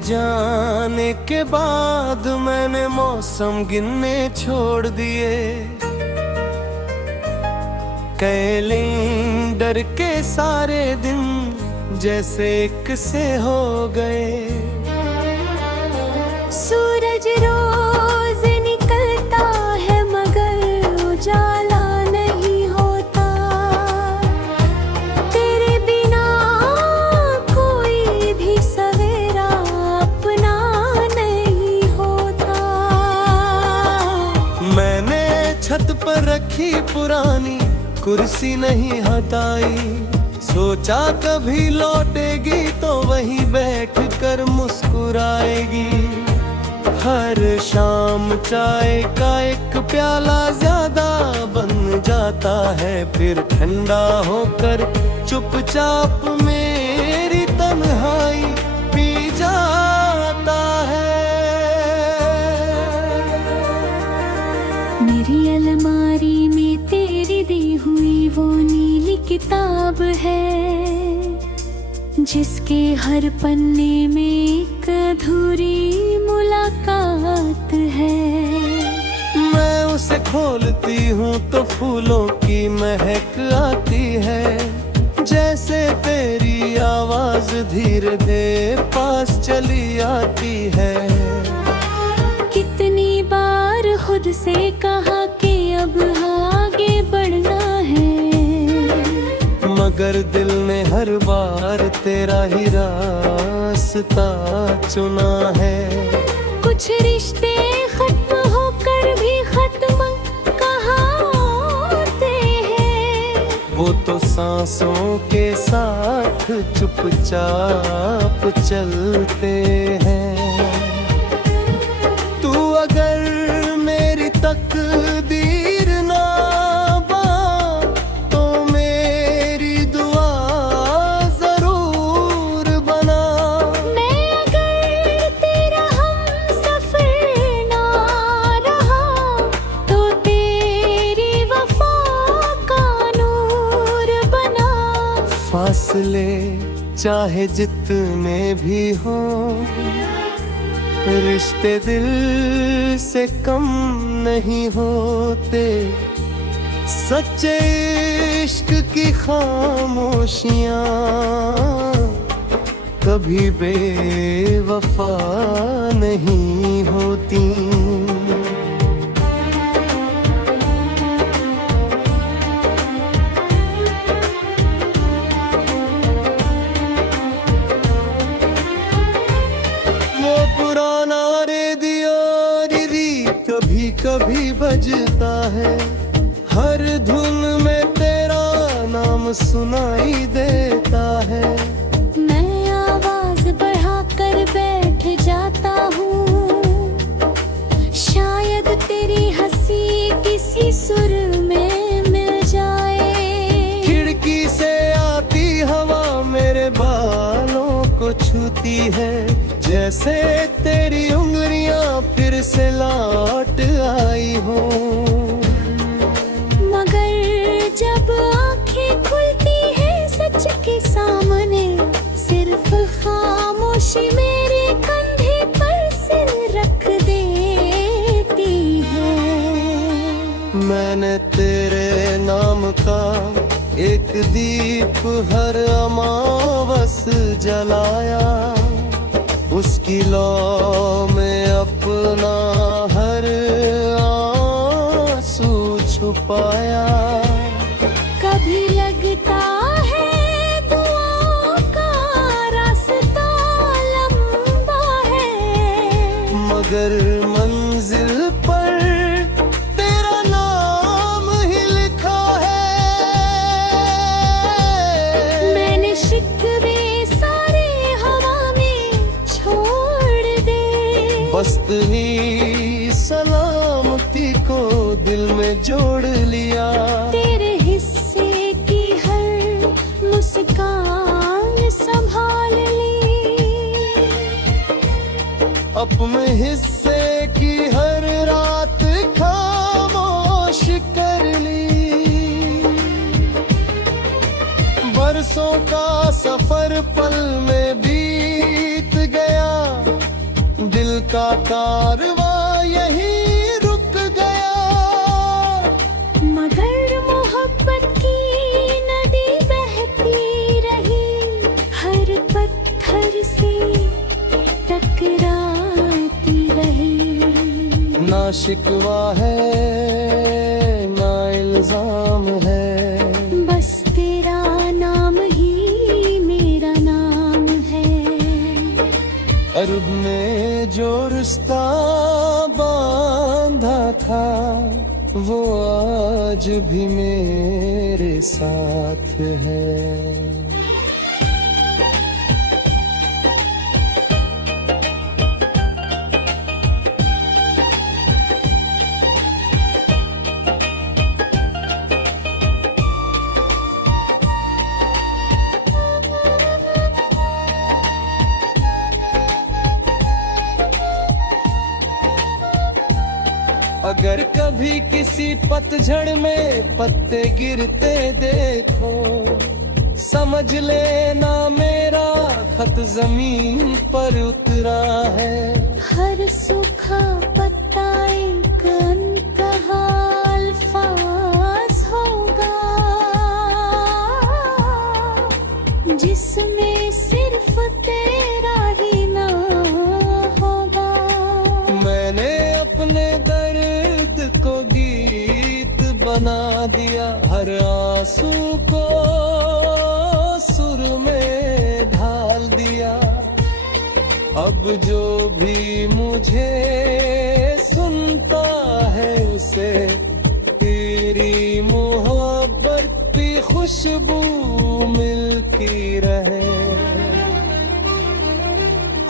जाने के बाद मैंने मौसम गिनने छोड़ दिए। कैलेंडर के सारे दिन जैसे एक से हो गए। सूरज रोज निकलता है मगर उजाला नहीं होता। तेरे बिना कोई भी सवेरा अपना नहीं होता। मैंने छत पर रखी पुरानी कुर्सी नहीं हटाई। सोचा कभी लौटेगी तो वहीं बैठ कर मुस्कुराएगी। हर शाम चाय का एक प्याला ज्यादा बन जाता है, फिर ठंडा होकर चुपचाप मेरी तन्हाई पी जाता है। मेरी अलमारी में तेरी दी हुई वो नीली किताब है, जिसके हर पन्ने में एक अधूरी मुलाकात है। मैं उसे खोलती हूँ तो फूलों की महक आती है। जैसे तेरी आवाज धीरे धीरे पास चली आती है। कितनी बार खुद से कहा कि अब आगे बढ़ना है, मगर दिल ने हर बार तेरा ही रास्ता चुना है। कुछ रिश्ते खत्म होकर भी खत्म कहाँ होते हैं। वो तो सांसों के साथ चुपचाप चलते हैं। तू अगर मेरी तकदीर ना बन तो मेरी दुआ जरूर बना। मैं अगर तेरा हमसफर ना रहा तो तेरी वफा का नूर बना। फासले चाहे जितने भी हो, रिश्ते दिल से कम नहीं होते। सच्चे इश्क की खामोशियां कभी बेवफा नहीं होती। वो पुराना रेडियो कभी कभी बजता है। हर धुन में तेरा नाम सुनाई देता है। मैं आवाज बढ़ाकर बैठ जाता हूँ, शायद तेरी हंसी किसी सुर में मिल जाए। खिड़की से आती हवा मेरे बालों को छूती है। जैसे तेरी उंगलियां फिर से लौट आई हो। मगर जब आंखें खुलती है सच के सामने, सिर्फ खामोशी मेरे कंधे पर सिर रख देती है। मैंने तेरे नाम का एक दीप हर अमावस जलाया। उसकी लौ में अपना हर आंसू छुपाया। कभी लगता है दुआओं का रास्ता लंबा है, मगर मंजिल पर तेरा नाम ही लिखा है। मैंने शिकवे सारे हवा में छोड़ दे। बस तेरी सलामती को दिल में जोड़ लिया। तेरे हिस्से की हर मुस्कान संभाल ली, अपने हिस्से की हर रात खामोश कर ली। बरसों का सफर पल में बीत गया। का कारवां यहीं रुक गया। मगर मोहब्बत की नदी बहती रही, हर पत्थर से टकराती रही। ना शिकवा है ना इल्जाम है, बस तेरा नाम ही मेरा नाम है। अरब में जो रिश्ता बांधा था वो आज भी मेरे साथ है। अगर कभी किसी पतझड़ में पत्ते गिरते देखो, समझ लेना मेरा खत जमीन पर उतरा है। हर सूखा पत्ता एक अनकहा अल्फाज होगा, जिसमें सिर्फ तेरा ही नाम होगा। मैंने अपने दर्द को गीत बना दिया, हर आंसू को सुर में ढाल दिया। अब जो भी मुझे सुनता है उसे तेरी मोहब्बत की खुशबू मिलती रहे।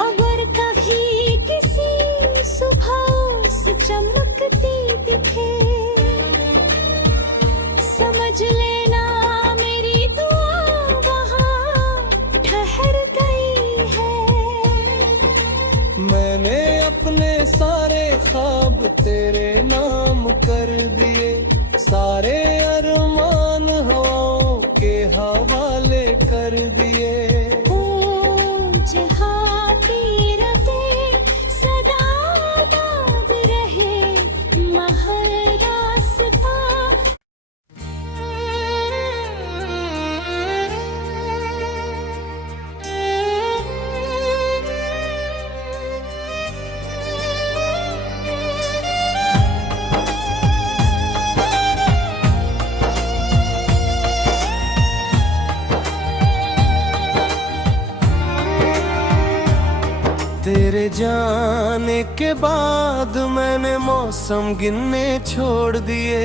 अगर कभी किसी सुबह से चमकती दिखे, समझ लेना मेरी दुआ वहाँ ठहर गई है। मैंने अपने सारे ख्वाब तेरे नाम कर दिए, सारे अरमान हवाओं के हवाले कर दिए। ओ जहाँ तेरा दे सदा आबाद रहे महल रास्ता। तेरे जाने के बाद मैंने मौसम गिनने छोड़ दिए,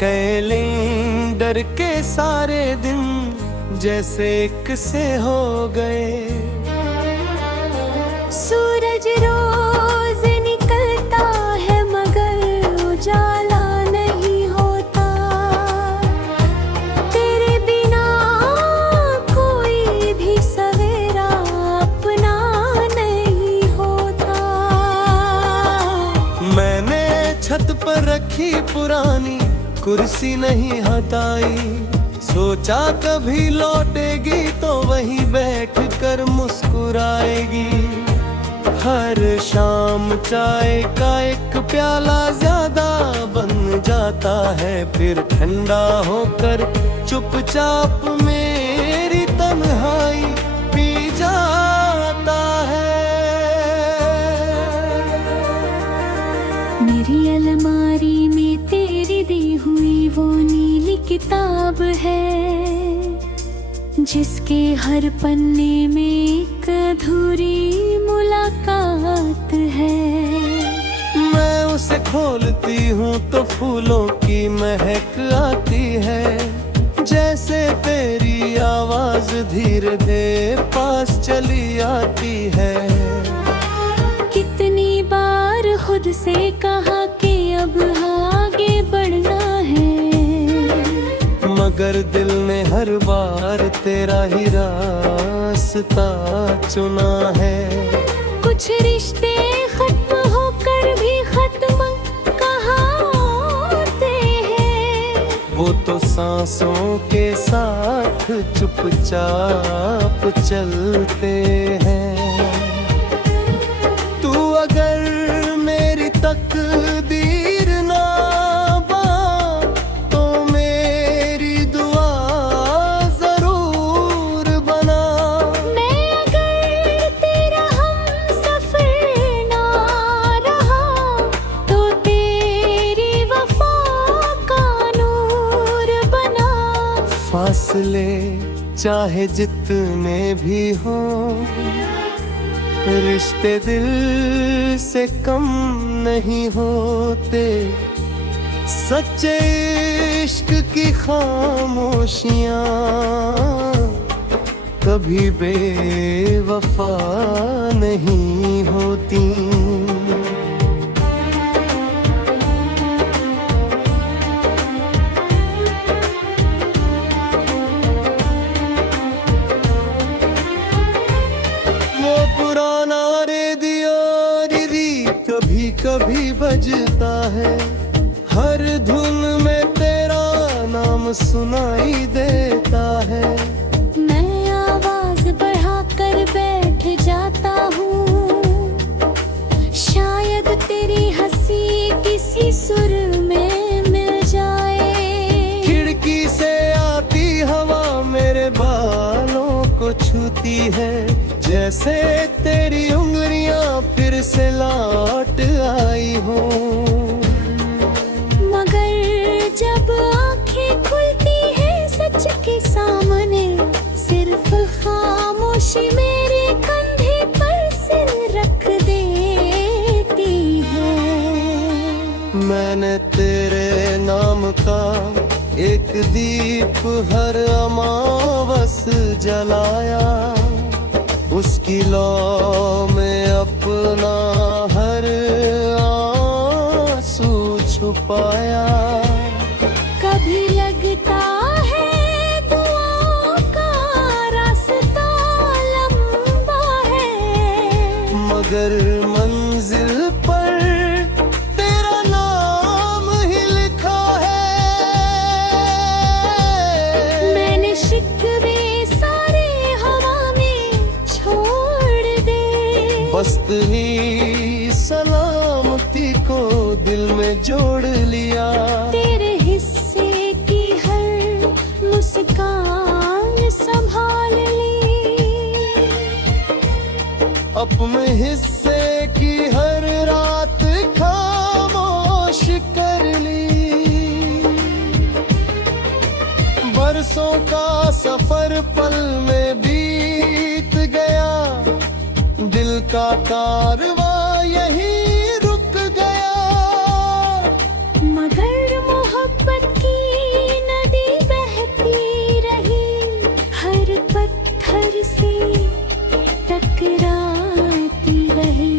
कैलेंडर के सारे दिन जैसे एक से हो गए। सूरज रोज निकलता है मगर उजाला नहीं होता, तेरे बिना कोई भी सवेरा अपना नहीं होता। मैंने छत पर रखी पुरानी कुर्सी नहीं हटाई, सोचा कभी लौटेगी तो वहीं बैठ कर मुस्कुराएगी। हर शाम चाय का एक प्याला ज्यादा बन जाता है, फिर ठंडा होकर चुपचाप मेरी तन्हाई पी जाता है। मेरी अलमारी में तेरी दी हुई वो नीली किताब है, जिसके हर पन्ने में एक अधूरी मुलाकात है। मैं उसे खोलती हूँ तो फूलों की महक आती है, जैसे तेरी आवाज धीरे धीरे पास चली आती है। कितनी बार खुद से कहा कि अब आगे बढ़ना है, मगर दिल ने हर बार तेरा ही रास्ता चुना है। कुछ रिश्ते खत्म होकर भी खत्म कहाँ होते हैं, वो तो सांसों के साथ चुपचाप चलते हैं। फासले चाहे जितने भी हो, रिश्ते दिल से कम नहीं होते। सच्चे इश्क की खामोशियां कभी बेवफा नहीं होती। वो पुराना रेडियो कभी कभी बजता है, हर धुन में तेरा नाम सुनाई देता है। मैं आवाज बढ़ाकर बैठ जाता हूँ, शायद तेरी हंसी किसी सुर में मिल जाए। खिड़की से आती हवा मेरे बालों को छूती है, जैसे तेरी उंगलियां फिर से लौट आई हो। मगर जब आंखें खुलती है सच के सामने, सिर्फ खामोशी मेरे कंधे पर सिर रख देती है। मैंने तेरे नाम का एक दीप हर अमावस जलाया, उसकी लौ में अपना हर आंसू छुपाया। कभी लगता है दुआओं का रास्ता लंबा है, मगर मंजिल पर तेरा नाम ही लिखा है। मैंने शिकवे सारे हवा में छोड़ दे, बस तेरी सलामती को दिल में जोड़ लिया। तेरे हिस्से की हर मुस्कान संभाल ली, अपने हिस्से की हर रात खामोश कर ली। बरसों का सफर पल में बीत गया, दिल का कारवां यहीं रुक गया। मगर मोहब्बत की नदी बहती रही, हर पत्थर से टकराती रही।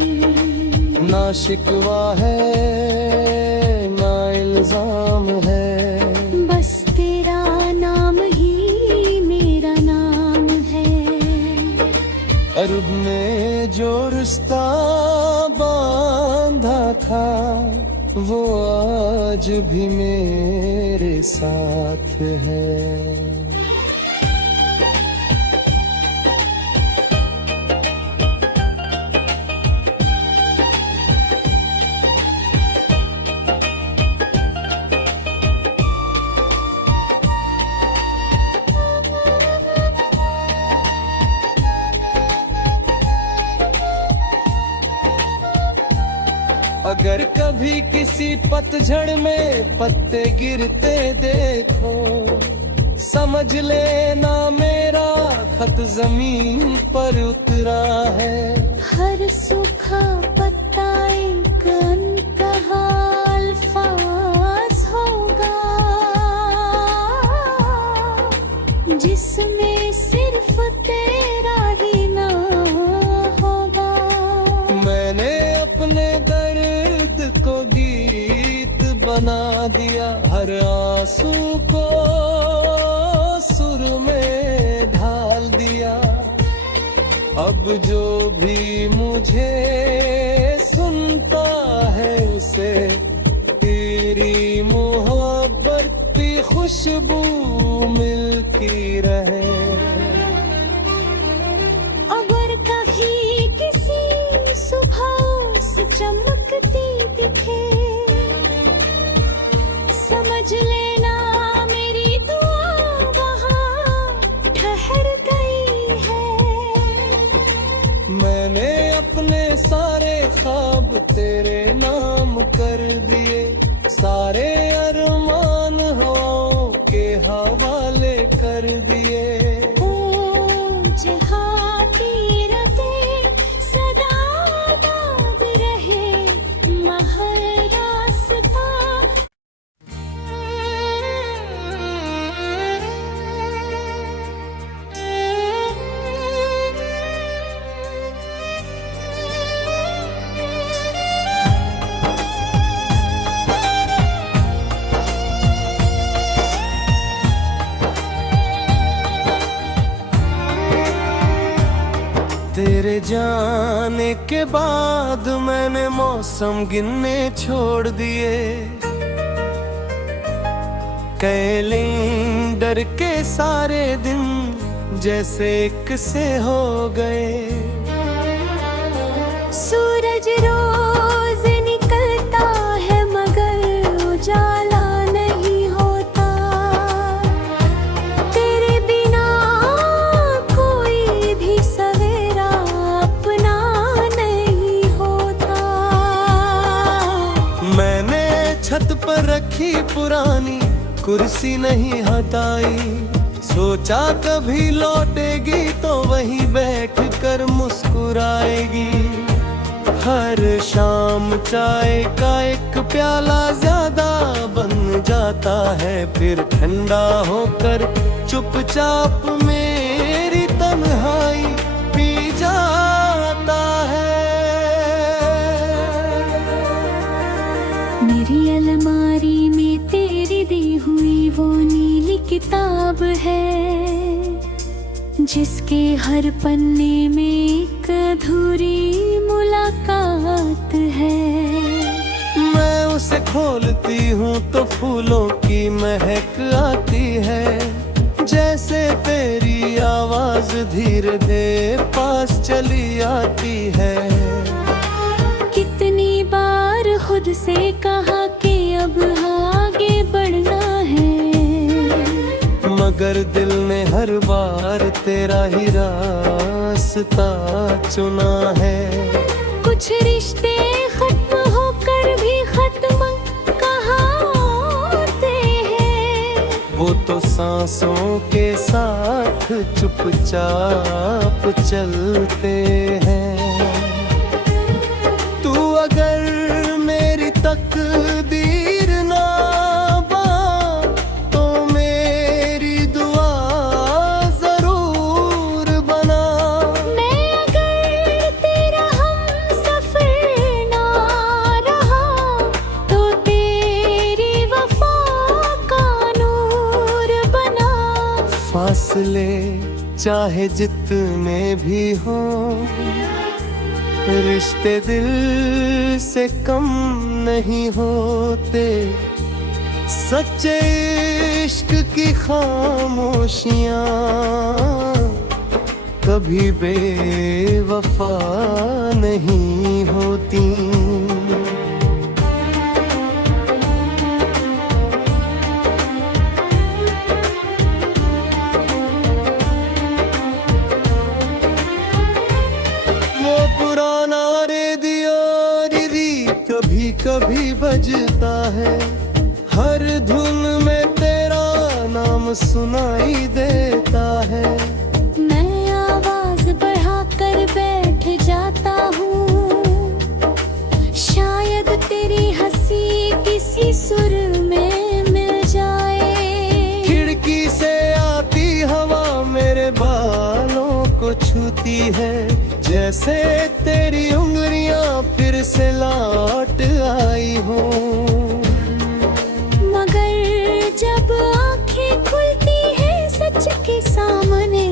ना शिकवा है ना इल्जाम है, बस तेरा नाम ही मेरा नाम है। अरब ने जो रिश्ता बांधा था, वो आज भी मेरे साथ है। अगर कभी किसी पतझड़ में पत्ते गिरते देखो, समझ लेना मेरा खत जमीन पर उतरा है। हर सूखा पत्ता एक अनकहा अल्फाज होगा, जिसमें सिर्फ तेरा ही नाम होगा। मैंने अपने दर्द को गीत बना दिया, हर आंसू को सुर में ढाल दिया। अब जो भी मुझे सुनता है, उसे तेरी मोहब्बत की खुशबू मिलती रहे। अगर कभी किसी सुबह से चमकती दिखे, समझ लेना मेरी दुआ वहाँ ठहर गई है। मैंने अपने सारे ख्वाब तेरे नाम कर दिए, सारे अरमान हवाओं के हवाले कर कर दिए। जहाँ तेरा दे सदा आबाद रहे महल रास्ता। तेरे जाने के बाद मैंने मौसम गिनने छोड़ दिए। कैलेंडर के सारे दिन जैसे एक से हो गए। सूरज रोज निकलता है मगर उजाला नहीं होता। तेरे बिना कोई भी सवेरा अपना नहीं होता। मैंने छत पर रखी पुरानी कुर्सी नहीं हटाई। सोचा कभी लौटेगी तो वहीं बैठ कर मुस्कुराएगी। हर शाम चाय का एक प्याला ज्यादा बन जाता है, फिर ठंडा होकर चुपचाप मेरी तन्हाई पी जाता है। मेरी अलमारी में तेरी दी हुई वो नीली किताब है, जिसके हर पन्ने में एक अधूरी मुलाकात है। मैं उसे खोलती हूँ तो फूलों की महक आती है। जैसे तेरी आवाज धीरे धीरे पास चली आती है। कितनी बार खुद से कहा कि अब आगे बढ़ना है, मगर दिल ने हर बार तेरा ही रास्ता चुना है। कुछ रिश्ते खत्म होकर भी खत्म कहाँ होते हैं। वो तो सांसों के साथ चुपचाप चलते हैं। तू अगर मेरी तकदीर ना बन तो मेरी दुआ जरूर बना। मैं अगर तेरा हमसफर ना रहा तो तेरी वफा का नूर बना। फासले चाहे जितने भी हो, रिश्ते दिल से कम नहीं होते। सच्चे इश्क की खामोशियाँ कभी बेवफा नहीं होती। वो पुराना रेडियो कभी कभी बजता है। हर धुन में तेरा नाम सुनाई देता है। मैं आवाज बढ़ाकर बैठ जाता हूँ, शायद तेरी हंसी किसी सुर में मिल जाए। खिड़की से आती हवा मेरे बालों को छूती है, जैसे तेरी उंगलियां फिर से लौट आई हो। मगर जब आंखें खुलती है सच के सामने,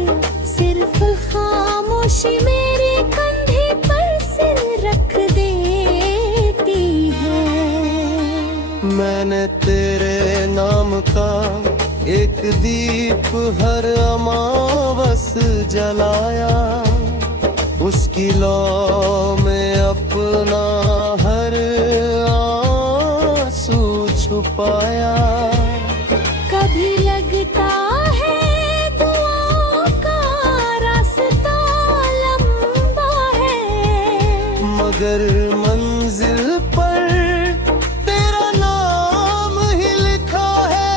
सिर्फ खामोशी मेरे कंधे पर सिर रख देती है। मैंने तेरे नाम का एक दीप हर अमावस जलाया। उसकी लौ में अपना हर आंसू छुपाया। कभी लगता है दुआओं का रास्ता लंबा है, मगर मंजिल पर तेरा नाम ही लिखा है।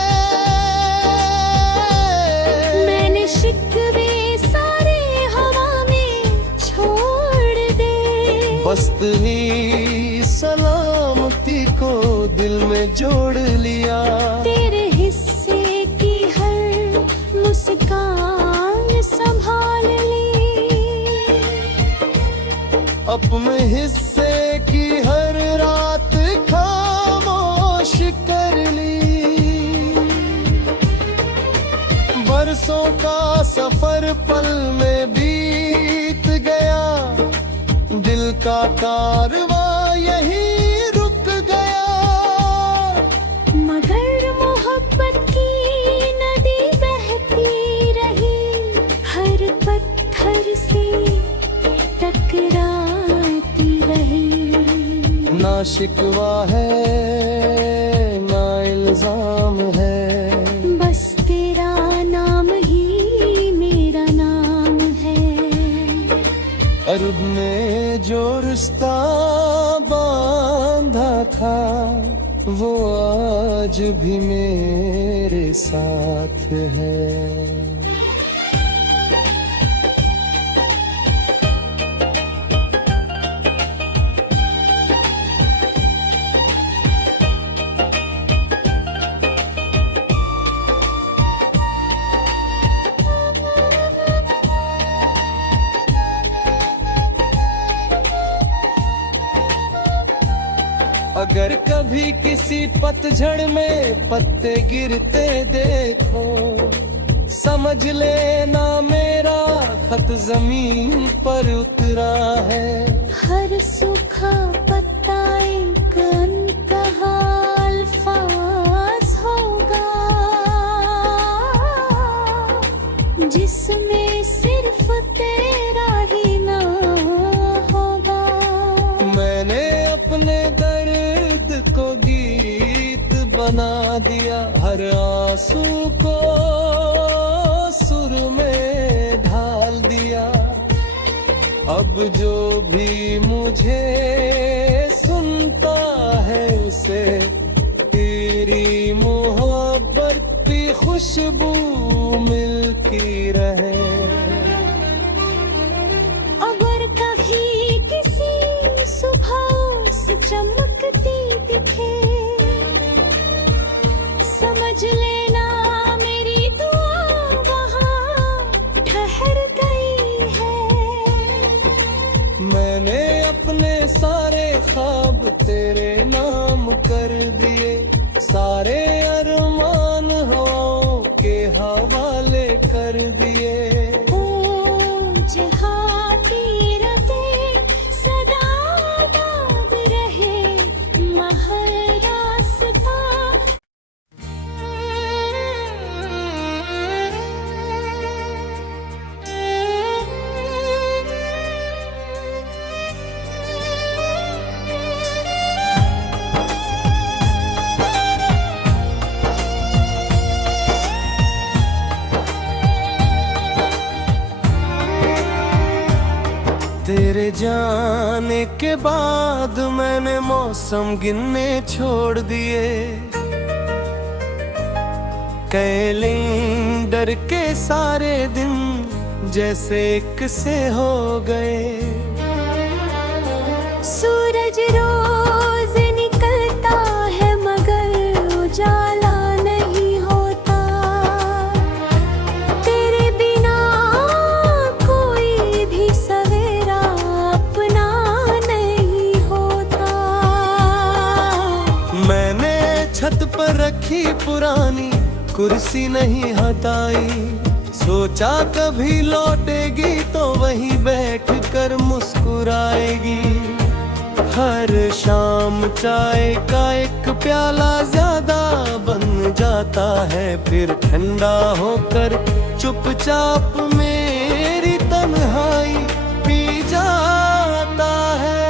मस्त ही सलामती को दिल में जोड़ लिया। तेरे हिस्से की हर मुस्कान संभाल ली, अपने हिस्से की हर रात खामोश कर ली। बरसों का सफर पल में बीत गया, दिल का कारवां यहीं रुक गया। मगर मोहब्बत की नदी बहती रही, हर पत्थर से टकराती रही। ना शिकवा है ना इल्जाम है, बस तेरा नाम ही मेरा नाम है। अरब में जो रिश्ता बांधा था वो आज भी मेरे साथ है। अगर कभी किसी पतझड़ में पत्ते गिरते देखो, समझ लेना मेरा खत जमीन पर उतरा है। हर सूखा पत्ता एक अनकहा अल्फाज होगा, जिसमें सिर्फ तेरा ही नाम होगा। मैंने अपने दर्द को गीत बना दिया, हर आंसू को सुर में ढाल दिया। अब जो भी मुझे सुनता है उसे तेरी मोहब्बत की खुशबू मिलती रहे। अगर कभी किसी सुबह से चमकती दिखे, समझ लेना मेरी दुआ वहाँ ठहर गई है। मैंने अपने सारे ख्वाब तेरे नाम कर दिए, सारे अरमान हवाओं के हवाले कर दिए। ओ जहाँ तेरा दे सदा आबाद रहे महल रास्ता। तेरे जाने के बाद मैंने मौसम गिनने छोड़ दिए, कैलेंडर के सारे दिन जैसे एक से हो गए। सूरज रोज निकलता है मगर उजाला नहीं होता, तेरे बिना कोई भी सवेरा अपना नहीं होता। मैंने छत पर रखी पुरानी कुर्सी नहीं हटाई, सोचा कभी लौटेगी तो वहीं बैठ कर मुस्कुराएगी। हर शाम चाय का एक प्याला ज्यादा बन जाता है, फिर ठंडा होकर चुपचाप मेरी तन्हाई पी जाता है।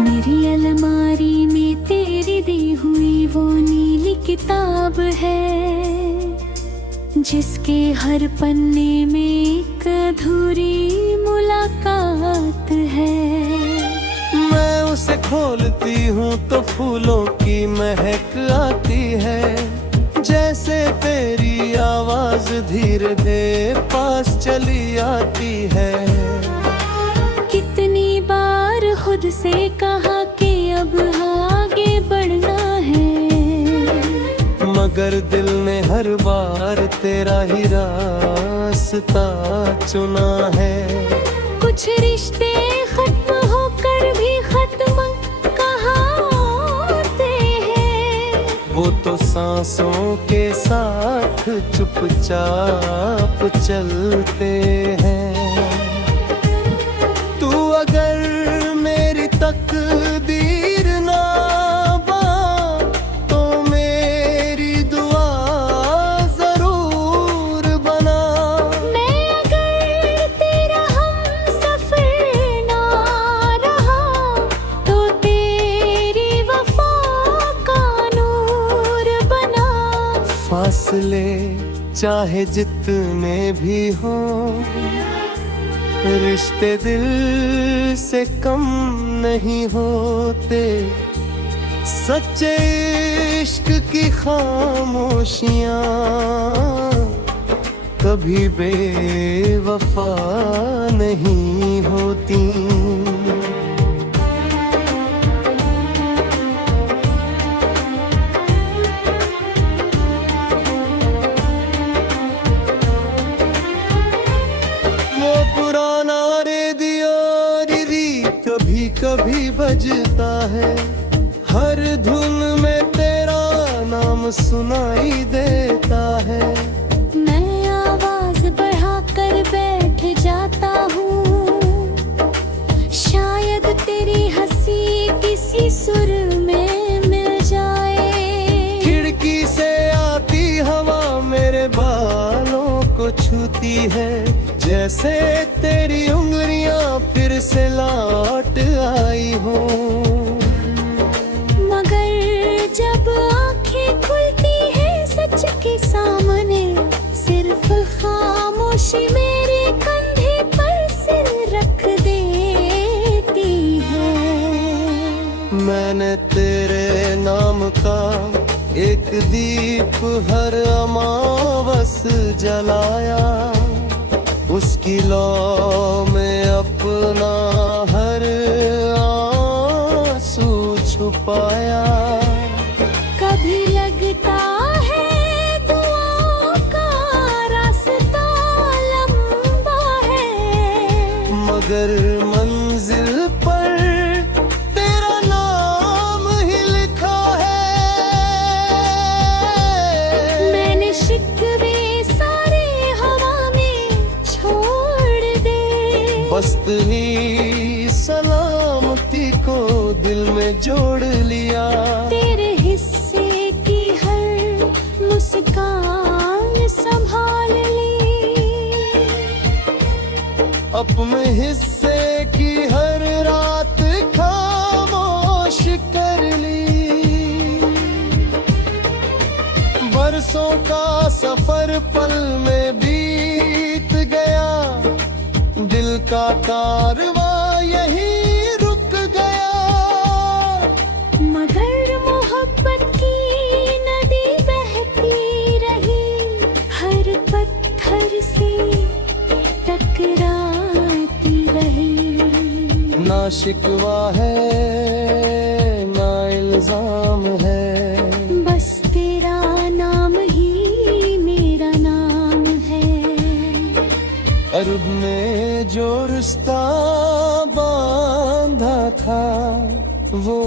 मेरी अलमारी में तेरी दी हुई वो नीली किताब है, जिसके हर पन्ने में एक अधूरी मुलाकात है। मैं उसे खोलती हूँ तो फूलों की महक आती है, जैसे तेरी आवाज धीरे धीरे पास चली आती है। कितनी बार खुद से कहा कि अब आगे बढ़ना है, मगर दिल ने हर बार तेरा ही रास्ता चुना है। कुछ रिश्ते खत्म होकर भी खत्म कहाँ होते हैं, वो तो सांसों के साथ चुपचाप चलते हैं। तू अगर मेरी तकदीर ना बन तो मेरी दुआ जरूर बना। मैं अगर तेरा हमसफर ना रहा तो तेरी वफा का नूर बना। फासले चाहे जितने भी हों, रिश्ते दिल से कम नहीं होते। सच्चे इश्क की खामोशियां कभी बेवफा नहीं होती। वो पुराना रेडियो कभी कभी बजता है, हर धुन में तेरा नाम सुनाई देता है। मैं आवाज बढ़ाकर बैठ जाता हूँ, शायद तेरी हंसी किसी सुर में मिल जाए। खिड़की से आती हवा मेरे बालों को छूती है, जैसे तेरी उंगलियां फिर से लौट आई हो। मगर जब आंखें खुलती है सच के सामने, सिर्फ खामोशी मेरे कंधे पर सिर रख देती है। मैंने तेरे नाम का एक दीप हर अमावस जलाया, उसकी लौ में अपना हर आंसू छुपाया। कभी लगता है दुआओं का रास्ता लंबा है, मगर मंजिल पर तेरा नाम ही लिखा है। मैंने शिकवे सारे हवा में छोड़ दे, बस तेरी सलामती को दिल में जोड़ लिया। तेरे हिस्से की हर मुस्कान संभाल ली, अपने हिस्से की हर रात खामोश कर ली। बरसों का सफर पल में बीत गया, दिल का कारवां यहीं रुक गया। मगर मोहब्बत की नदी बहती रही, हर पत्थर से टकराती रही। ना शिकवा है ना इल्जाम है, बस तेरा नाम ही मेरा नाम है। अरब ने जो रिश्ता बांधा था वो